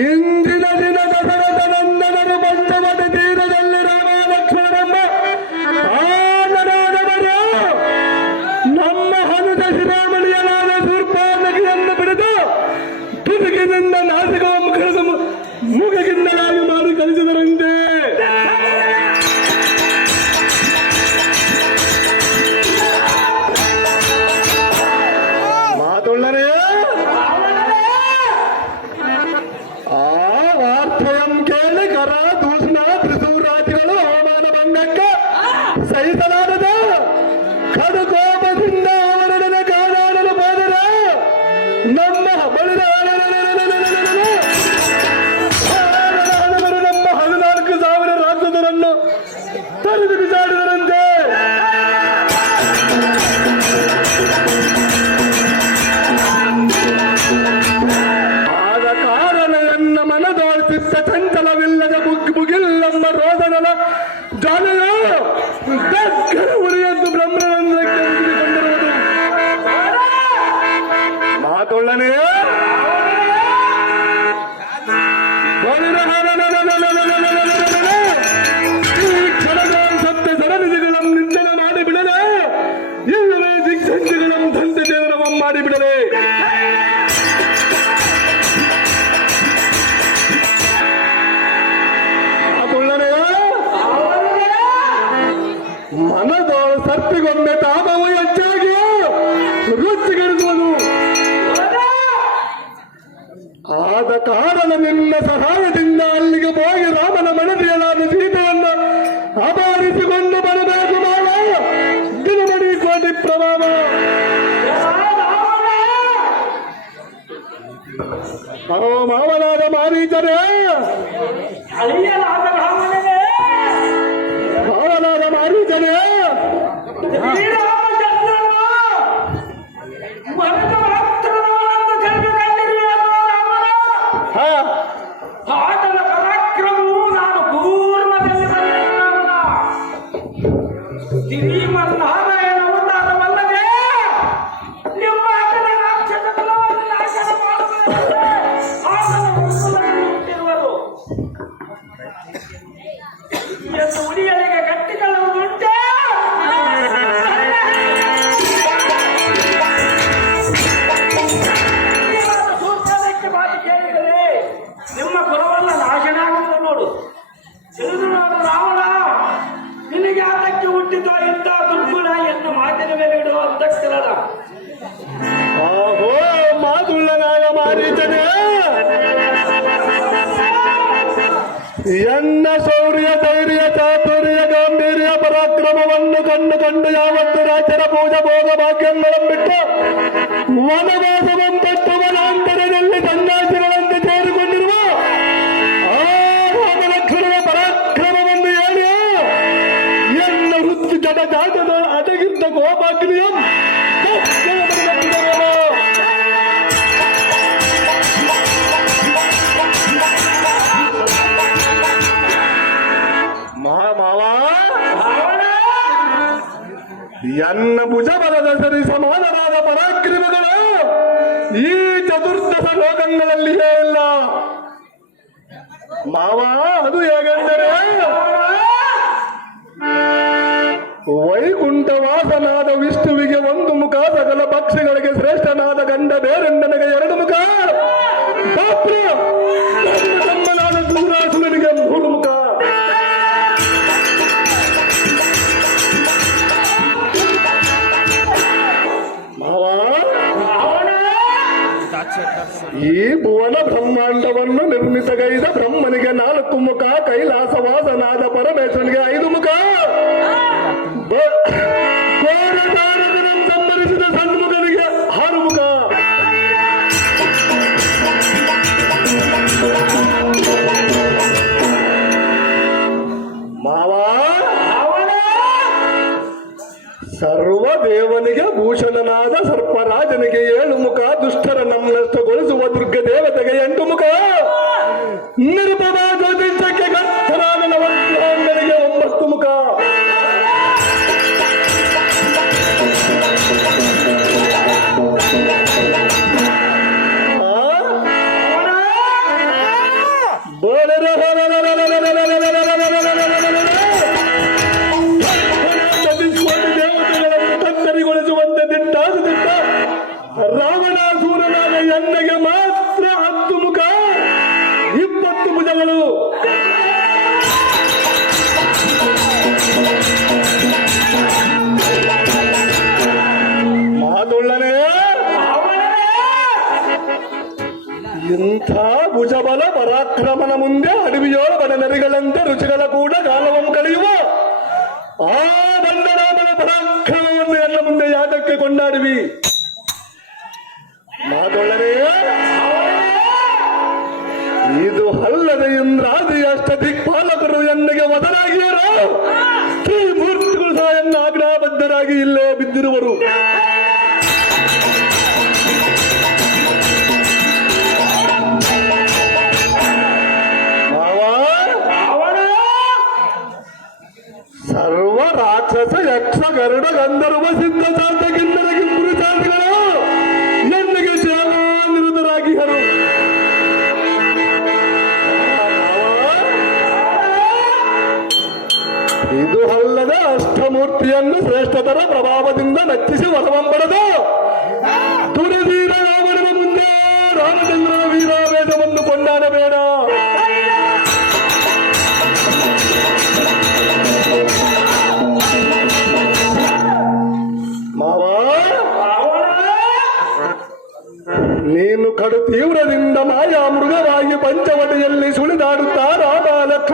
ಇಂದಿನ ದಿನ ದಶರಥ ನಂದನರು ಪಂಚವಟಿ ತೀರದಲ್ಲಿ ರಾಮ ಲಕ್ಷ್ಮಣರೆಂಬ ಆನರಾದವರು ನಮ್ಮ ಹನುತ ಶಿರೋಮಣಿಯನಾದ ಶೂರ್ಪನಖಿಯನ್ನು ಬಿಡಿದು ತುದುಕಿನಿಂದ ನಾಸಿಕ ಮುಖಗಿನ್ನಲಾಗಿ ಮಾಡಿ ಕಳಿಸಿದರಂತೆ. ಮಾತುಳ್ಳನೇ ಆ ವಾರ್ತೆಯಂ ಕೇಳಿ ಕರ ದೂಷಣ ತ್ರಿಸೂರಾಜಿಗಳು ಅವಮಾನ ಭಂಗಕ್ಕೆ ಸಹಿಸಲಾರದ ಕಡುಕೋಪದಿಂದ ಅವರೊಡನೆ ಕಾದಾಡಲು ಹೋದರೆ ನಮ್ಮ ಬಳಿದ ನಮ್ಮ 14,000 ರಾಕ್ಷಸರನ್ನು ತರಿದು ಬಿಸಾಡಿದರಂತೆ. ಆದ ಕಾರಣ ಎನ್ನ ಮನದೋಳಿಸಿದ್ದ ಚಂಚಲವಿಲ್ಲದ ಮುಗಿಲ್ಲಮ್ಮ ರೋದನನ ಜಾನೆಯೋ ದಕ್ಕರ ಉರಿಯದ್ದು ಬ್ರಹ್ಮನಂದಕ್ಕೆ ಉಳಿದುಕೊಂಡಿರುವುದು. ಮಾತೊಳ್ಳನೇ ಈ ಕ್ಷಣಗಳ ಸತ್ಯ ಸರನಿಧಿಗಳನ್ನು ನಿಂದನೆ ಮಾಡಿ ಬಿಡಲೆ, ಇಲ್ಲವೇ ದಿಗ್ಸಂಧಿಗಳನ್ನು ತಂದೆ ದೇವರವ ಮಾಡಿ ಬಿಡಲೆ. ಮನದೋಳು ಸರ್ಪಿಗೊಮ್ಮೆ ತಾಪವು ಹೆಚ್ಚಾಗಿ ರುಚಿಗೆಡುವುದು. ಆದ ಕಾರಣ ನಿನ್ನ ಸಹಾಯದಿಂದ ಅಲ್ಲಿಗೆ ಹೋಗಿ ರಾಮನ ಮನದಿಯಲಾದ ಸೀತೆಯನ್ನು ಅಪಹರಿಸಿಕೊಂಡು ಬರಬೇಕು. ಮಾವ ದಿನಮಡಿ ಕೋಟಿ ಪ್ರಭಾವ. ಅರೋ ಮಾವನಾದ ಮಾರೀಚರೇ, ಮಾವನಾದ ಮಾರೀಚರೇ, ಆತನ ಪರಾಕ್ರಮವು ನಾನು ಪೂರ್ಣದಲ್ಲಿ ಶ್ರೀಮನ್ನಾರಾಯಣ ಅವತಾರವಲ್ಲದೆ ನಿಮ್ಮ ಆತನ ರಾಕ್ಷಸ ಕುಲವನ್ನು ನಾಶನ ಮಾಡುವುದಕ್ಕೆ ಆತನ ವಸ್ತುಗಳನ್ನು ಹುಟ್ಟಿರುವರು ಎಂದು ಉಡಿಯಲಿಗೆ ಕಟ್ಟಿಕೊಳ್ಳುವುದುಂಟೆ. ಸೂತ್ರಕ್ಕೆ ಮಾತು ಕೇಳಿದರೆ ನಿಮ್ಮ ಕುಲವನ್ನ ನಾಶನ ಆಗುವುದು ನೋಡು. ತಿಳಿದು ನೋಡು ರಾವಣ, ನಿನಗೆ ಆತಕ್ಕೆ ಹುಟ್ಟಿದ ಇಂಥ ದುರ್ಗುಣ ಎಂದು ಮಾತಿನ ಮೇಲೆ ಇಡುವ ಅಂತಕ್ಕರದ ಆಹೋ ಮಾತುಳ್ಳನಾದ ಮಾರೀಚನೇ, ಎನ್ನ ಶೌರ್ಯ ಧೈರ್ಯ ಚಾತುರ್ಯ ಗಾಂಭೀರ್ಯ ಪರಾಕ್ರಮವನ್ನು ಕಂಡು ಯಾವತ್ತು ರಾಜ್ಯದ ಪೂಜಾ ಭೋಗ ಭಾಗ್ಯಗಳನ್ನು ಬಿಟ್ಟು ವನವಾಸವಂತಟ್ಟು ವನಾಂತರದಲ್ಲಿ ಸನ್ಯಾಸಿಗಳಂತೆ ಸೇರಿಕೊಂಡಿರುವ ಆ ರಾಮಲಕ್ಷ್ಮಣನ ಪರಾಕ್ರಮವನ್ನು ಹೇಳಿ ಎನ್ನ ವೃತ್ತಿ ಜಡ ಜಾಗದ ಅಡಗಿದ್ದ ಗೋಪಾಗ್ನಿಯಂ ಎನ್ನ ಭುಜ ಬಲದ ಸರಿ ಸಮಾನರಾದ ಪರಾಕ್ರಮಗಳು ಈ ಚತುರ್ದಶ ಲೋಕಗಳಲ್ಲಿಯೇ ಇಲ್ಲ ಮಾವ. ಅದು ಹೇಗೆಂದರೆ ವೈಕುಂಠವಾಸನಾದ ವಿಷ್ಣುವಿಗೆ ಒಂದು ಮುಖ, ಸಕಲ ಪಕ್ಷಿಗಳಿಗೆ ಶ್ರೇಷ್ಠನಾದ ಗಂಡ ಬೇರೆಂಡನಿಗೆ 2 ಮುಖ, ತಮ್ಮನಾದ ಸೂರಾಸುರನಿಗೆ 3 ಮುಖ. ಈ ಭುವನ ಬ್ರಹ್ಮಾಂಡವನ್ನು ನಿರ್ಮಿತಗೈದ ಬ್ರಹ್ಮನಿಗೆ 4 ಮುಖ, ಕೈಲಾಸವಾಸನಾದ ಪರಮೇಶ್ವರನಿಗೆ 5 ಮುಖ, ಸಂಬರಿಸಿದ ಸನ್ಮುಖನಿಗೆ 6 ಮುಖ. ಮಾವ, ಸರ್ವದೇವನಿಗೆ ಭೂಷಣನಾದ ಸರ್ಪರಾಜನಿಗೆ 7 ಮುಖ, ದುಷ್ಟರ ನಮ್ಮನಷ್ಟಗೊಳಿಸುವ ದುರ್ಗ ದೇವತೆಗೆ 8 ಮುಖ, ನಿರ್ಭವ ಜ್ಯೋತಿಷಕ್ಕೆ ಗರ್ಥನಾದ ನವಗ್ರಹಗಳಿಗೆ 9 ಮುಖ. ಇಂಥ ಭುಜಬಲ ಪರಾಕ್ರಮನ ಮುಂದೆ ಅಡವಿಯೋಳ ಬಡನರಿಗಳಂತೆ ರುಚಿಗಳ ಕೂಡ ಕಾಲವನ್ನು ಕಳೆಯುವ ಆ ಬಂಡರಾಮನ ಪರಾಕ್ರಮವನ್ನು ಎಲ್ಲ ಮುಂದೆ ಯಾತಕ್ಕೆ ಕೊಂಡಾಡುವಿ? ಮಾತೊಳ್ಳನೆ ಇದು ಅಲ್ಲದೆ ಇಂದ್ರಾದಿ ಅಷ್ಟ ದಿಕ್ಪಾಲಕರು ಎನ್ನಿಗೆ ವದನಾಗಿಯರು ತ್ರಿಮೂರ್ತಿಗಳು ಸಹ ಎನ್ನ ಆಜ್ಞಾಬದ್ಧರಾಗಿ ಇಲ್ಲೇ ಬಿದ್ದಿರುವರು. ಸರ್ವ ರಾಕ್ಷಸ ಯಕ್ಷ ಗರುಡ ಗಂಧರ್ವ ಸಿದ್ಧ ಶಾಂತ ಕಿನ್ನರ ಕಿಂಪುರು ಶಾಂತಿಗಳು ಎನ್ನಿಗೆ ನಿರತರಾಗಿಹರು. ಇದು ಅಲ್ಲದೆ ಅಷ್ಟಮೂರ್ತಿಯನ್ನು ಶ್ರೇಷ್ಠತರ ಪ್ರಭಾವದಿಂದ ನಚ್ಚಿಸಿ ವರವಂಬಡದು ತುರಿದೀರ ರಾಮನ ಮುಂದೆ ರಾಮಚಂದ್ರನ ವೀರಾವೇಶವನ್ನು ಕೊಂಡಾಡಬೇಡ. ಮಾವ, ನೀನು ಕಡು ತೀವ್ರದಿಂದ ಮಾಯಾ ಮೃಗವ